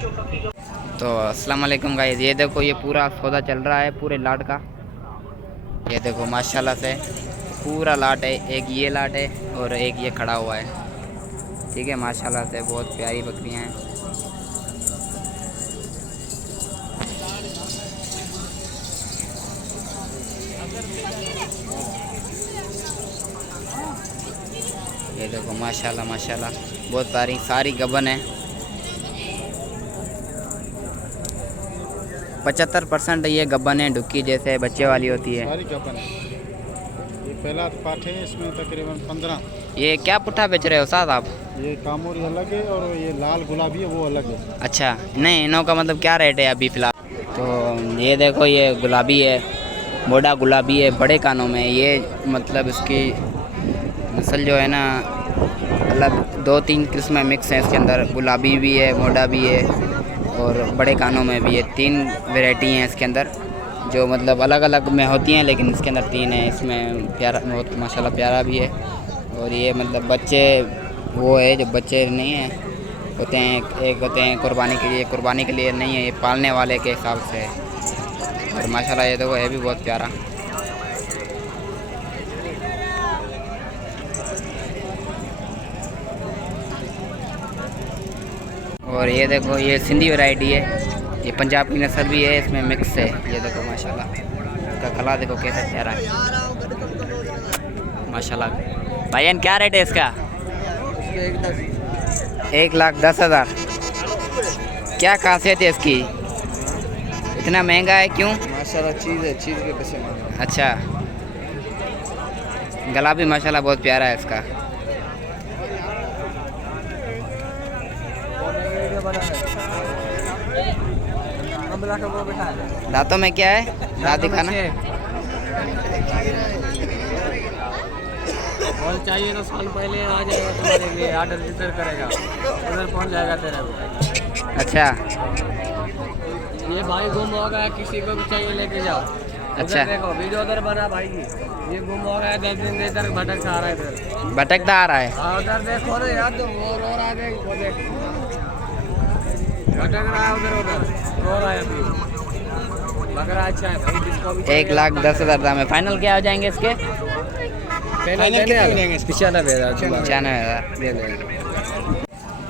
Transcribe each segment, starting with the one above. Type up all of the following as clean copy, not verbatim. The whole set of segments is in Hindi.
तो अस्सलाम वालेकुम गाइस, ये देखो ये पूरा सौदा चल रहा है पूरे लाट का। ये देखो माशाल्लाह से पूरा लाट है, एक ये लाट है और एक ये खड़ा हुआ है। ठीक है, माशाल्लाह से बहुत प्यारी बकरियां हैं। ये देखो माशाल्लाह माशाल्लाह बहुत प्यारी, सारी गबन है। 75% ये गबन है, डुक्की जैसे बच्चे वाली होती है। सारी गबन है। ये पहला पाठ है, इसमें तकरीबन 15। ये क्या पुट्ठा बेच रहे हो साहब आप? ये कामोरी अलग है और ये लाल गुलाबी है वो अलग है। अच्छा, नहीं इनों का मतलब क्या रेट है अभी फ़िलहाल? तो ये देखो ये गुलाबी है, मोटा गुलाबी है, बड़े कानों में। ये मतलब इसकी नस्ल जो है ना अलग 2-3 किस्में मिक्स हैं इसके अंदर। गुलाबी भी है, मोटा भी है और बड़े कानों में भी है। 3 वैरायटी हैं इसके अंदर जो मतलब अलग अलग में होती हैं, लेकिन इसके अंदर 3 हैं। इसमें प्यारा, बहुत माशाल्लाह प्यारा भी है। और ये मतलब बच्चे वो है जो बच्चे नहीं हैं होते हैं, एक होते हैं कुर्बानी के लिए नहीं है, ये पालने वाले के हिसाब से है। और माशाल्लाह ये देखो है भी बहुत प्यारा। और ये देखो ये सिंधी वैरायटी है, ये पंजाब की नस्ल भी है, इसमें मिक्स है। ये देखो माशाल्लाह इसका गला देखो कैसा प्यारा है माशाल्लाह। भाईजान क्या रेट है इसका? 1,10,000। क्या खासियत है इसकी, इतना महंगा है क्यों? माशाल्लाह चीज़ है, चीज़ के पैसे मांगे। अच्छा, गला भी माशाल्लाह बहुत प्यारा है इसका। दांतों में क्या है, दांत दिखाना। कॉल चाहिए तो साल पहले आ जाएगा तुम्हारे लिए, ऑर्डर रिसीव करेगा, उधर पहुंच जाएगा तेरे को। अच्छा ये भाई गुम हो गया, किसी को भी चाहिए लेके जाओ। अच्छा, देखो वीडियो उधर बना भाई, ये गुम हो गया 10 दिन से, इधर भटक आ रहा है, इधर भटकता आ रहा है। हाँ उधर देखो ना यार, तो वो रो रहा है, वो देख भटक रहा है उधर रो रहा है अभी। बकरा अच्छा है भाई, जिसको भी 1,10,000 दाम है। फाइनल क्या हो जाएंगे इसके? फाइनल कितने मिलेंगे? 95,000।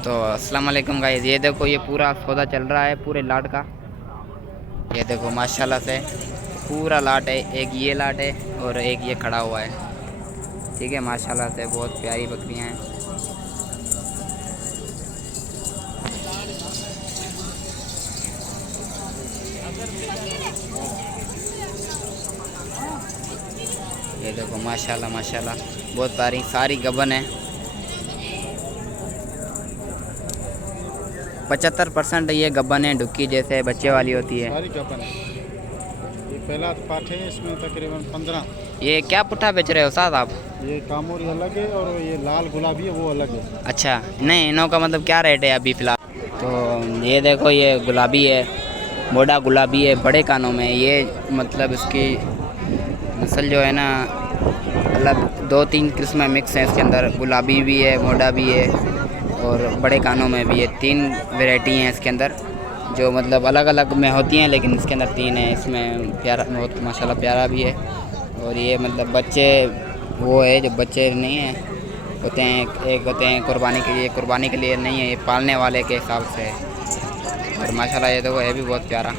तो अस्सलाम वालेकुम गाइस, ये देखो ये पूरा सौदा चल रहा है पूरे लाट का। ये देखो माशाल्लाह से पूरा लाट है, एक ये लाट है और एक ये खड़ा हुआ है। ठीक है, माशाल्लाह से बहुत प्यारी बकरियां हैं। ये देखो माशाल्लाह माशाल्लाह बहुत प्यारी, सारी गबन है। 75% ये गबन है, डुक्की जैसे बच्चे वाली होती है। सारी गबन है। ये पहला पाठ है, इसमें तकरीबन 15। ये क्या पुट्ठा बेच रहे हो साहब आप? ये कामोरी अलग है और ये लाल गुलाबी है वो अलग है। अच्छा, नहीं इनों का मतलब क्या रेट है अभी फ़िलहाल? तो ये देखो ये गुलाबी है, मोटा गुलाबी है, बड़े कानों में। ये मतलब इसकी नस्ल जो है ना अलग 2-3 किस्में मिक्स हैं इसके अंदर। गुलाबी भी है, मोटा भी है और बड़े कानों में भी है। 3 वैरायटी हैं इसके अंदर जो मतलब अलग अलग में होती हैं, लेकिन इसके अंदर 3 हैं। इसमें प्यारा, बहुत माशाल्लाह प्यारा भी है। और ये मतलब बच्चे वो है जो बच्चे नहीं हैं होते हैं, एक होते हैं कुर्बानी के लिए नहीं है, ये पालने वाले के हिसाब से है। और माशाल्लाह ये देखो है भी बहुत प्यारा।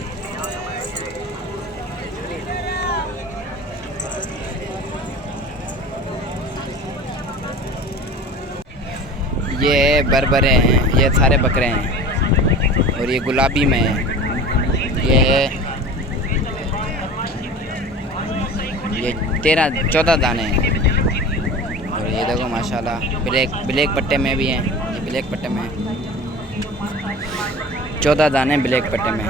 ये बरबरे हैं, ये सारे बकरे हैं। और ये गुलाबी में है, ये 13-14 दाने हैं। और ये देखो माशाल्लाह ब्लैक पट्टे में भी हैं, ये ब्लैक पट्टे में 14 दाने ब्लैक पट्टे में।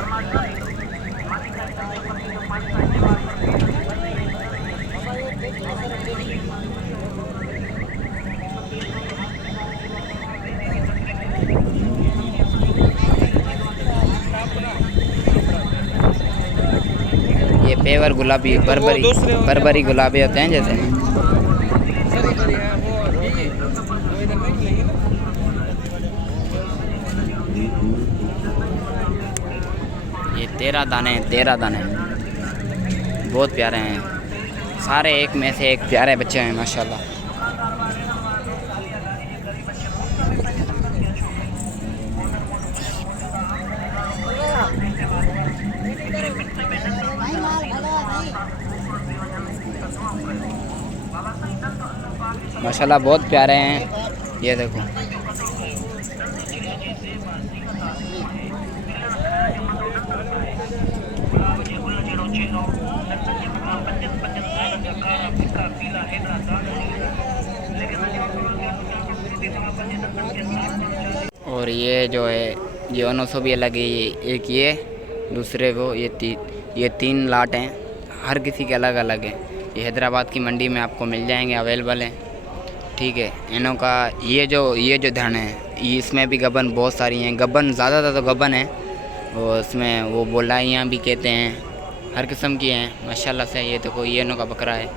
ये पेवर गुलाबी, बरबरी गुलाबी होते हैं जैसे। ये 13 दाने, 13 दाने बहुत प्यारे हैं। सारे एक में से एक प्यारे बच्चे हैं माशाल्लाह। माशाल्लाह बहुत प्यारे हैं। ये देखो और ये जो है ये 900 भी अलग है। ये एक ये दूसरे वो ये तीन लाट हैं, हर किसी के अलग अलग हैं। ये हैदराबाद की मंडी में आपको मिल जाएंगे, अवेलेबल हैं। ठीक है, इनों का ये जो धन है इसमें भी गबन बहुत सारी हैं। गबन ज़्यादातर तो गबन है, और उसमें वो बोलाइयाँ भी कहते हैं, हर किस्म की हैं माशाल्लाह से। ये देखो ये इनों का बकरा है।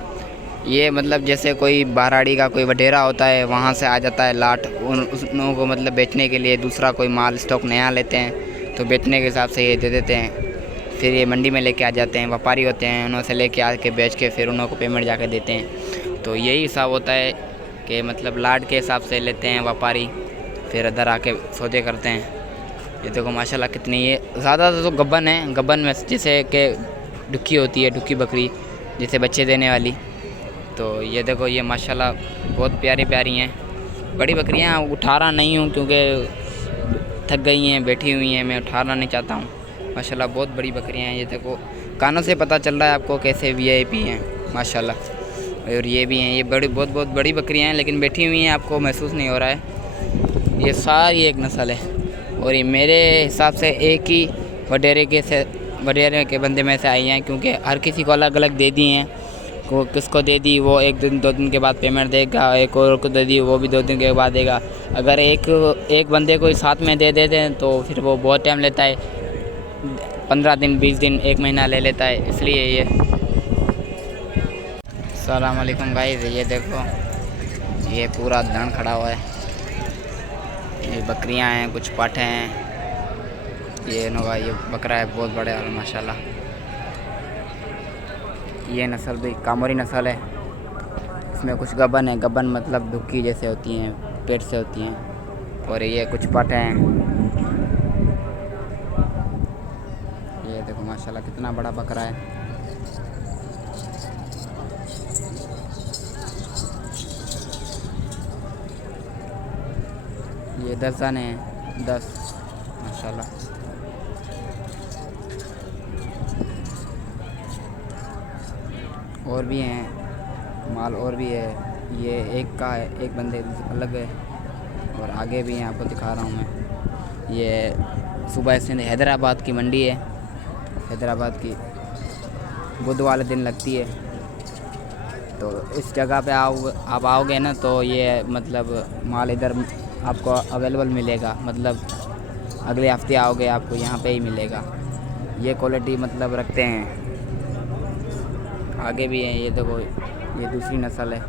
ये मतलब जैसे कोई बाराड़ी का कोई वडेरा होता है, वहाँ से आ जाता है लाट, उस लोगों को मतलब बेचने के लिए दूसरा कोई माल स्टॉक नया लेते हैं तो बेचने के हिसाब से ये दे देते हैं। फिर ये मंडी में लेके आ जाते हैं, व्यापारी होते हैं, उन्हों से लेके आके बेच के फिर उन्हों को पेमेंट जाके देते हैं। तो यही हिसाब होता है कि मतलब लाट के हिसाब से लेते हैं व्यापारी, फिर इधर आके सौदे करते हैं। ये देखो माशाल्लाह कितनी, ये ज़्यादातर तो गब्बन है। गब्बन में जैसे कि डुक्की होती है, डुक्की बकरी जैसे बच्चे देने वाली। तो ये देखो ये माशाल्लाह बहुत प्यारी प्यारी हैं। बड़ी बकरियां उठा रहा नहीं हूँ क्योंकि थक गई हैं, बैठी हुई हैं, मैं उठाना नहीं चाहता हूँ। माशाल्लाह बहुत बड़ी बकरियां हैं। ये देखो कानों से पता चल रहा है आपको कैसे VIP हैं माशाल्लाह। और ये भी हैं, ये बहुत बड़ी बकरियां हैं, लेकिन बैठी हुई हैं, आपको महसूस नहीं हो रहा है। ये सारी एक नस्ल है, और ये मेरे हिसाब से एक ही वडेरे के बंदे में से आई हैं, क्योंकि हर किसी को अलग अलग दे दी हैं। को किसको दे दी वो 1-2 दिन के बाद पेमेंट देगा, एक और को दे दी वो भी 2 दिन के बाद देगा। अगर एक बंदे को साथ में दे देते हैं तो फिर वो बहुत टाइम लेता है, 15 दिन 20 दिन 1 महीना ले लेता है, इसलिए ये। अस्सलाम वालेकुम गाइस, ये देखो ये पूरा धन खड़ा हुआ है। ये बकरियां हैं, कुछ पाठे हैं। ये नोगा ये बकरा है बहुत बड़ा है माशाल्लाह। ये नस्ल भी कामोरी नस्ल है। इसमें कुछ गबन है, गबन मतलब दुक्की जैसे होती हैं, पेट से होती हैं। और ये कुछ पाठे हैं। ये देखो माशाल्लाह कितना बड़ा बकरा है। ये 10 दाने हैं, 10 माशाल्लाह। और भी हैं माल, और भी है। ये एक का है, एक बंदे अलग है, और आगे भी हैं, आपको दिखा रहा हूँ मैं। ये सुबह से हैदराबाद की मंडी है, हैदराबाद की बुध वाले दिन लगती है। तो इस जगह पे आप आओगे ना तो ये मतलब माल इधर आपको अवेलेबल मिलेगा, मतलब अगले हफ्ते आओगे आपको यहाँ पे ही मिलेगा। ये क्वालिटी मतलब रखते हैं। आगे भी हैं, ये देखो ये दूसरी नस्ल है।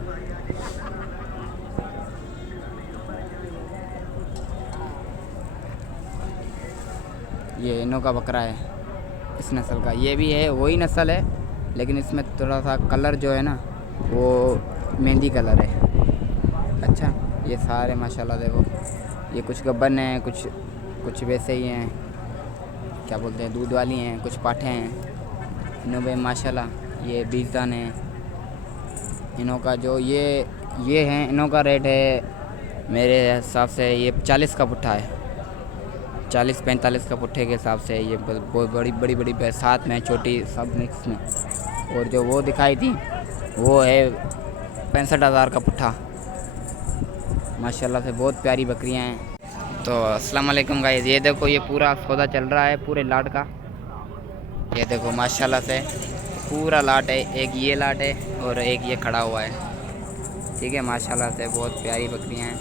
ये इनों का बकरा है, इस नस्ल का। ये भी है, वही नस्ल है, लेकिन इसमें थोड़ा सा कलर जो है ना वो मेहंदी कलर है। अच्छा, ये सारे माशाल्लाह देखो, ये कुछ गब्बन हैं, कुछ वैसे ही हैं, क्या बोलते हैं, दूध वाली हैं, कुछ पाठे हैं। इनों में माशाल्लाह ये 20 दाने हैं। इनों का जो ये हैं, इनों का रेट है मेरे हिसाब से ये 40 का पुट्ठा है, 40-45 का पुट्ठे के हिसाब से। ये बहुत बड़ी साथ में छोटी सब मिक्स में। और जो वो दिखाई थी वो है 65,000 का पुट्ठा। माशाल्लाह से बहुत प्यारी बकरियां हैं। तो अस्सलाम वालेकुम गाइस, ये देखो ये पूरा सौदा चल रहा है पूरे लाट का। ये देखो माशाल्लाह से पूरा लाट है, एक ये लाट है और एक ये खड़ा हुआ है। ठीक है, माशाल्लाह से बहुत प्यारी बकरियां हैं।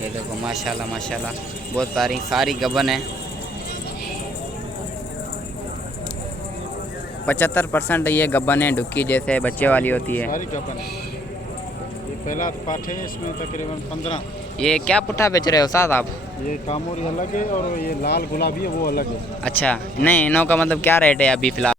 ये देखो माशाल्लाह माशाल्लाह बहुत सारी गबन है। 75% ये गब्बन है, डुक्की जैसे बच्चे वाली होती है। सारी गबन है। ये पहला पाठ है, इसमें तकरीबन 15। ये क्या पुट्ठा बेच रहे हो साथ आप? ये कामोरी अलग है और ये लाल गुलाबी है वो अलग है। अच्छा, नहीं इनों का मतलब क्या रेट है अभी फिलहाल?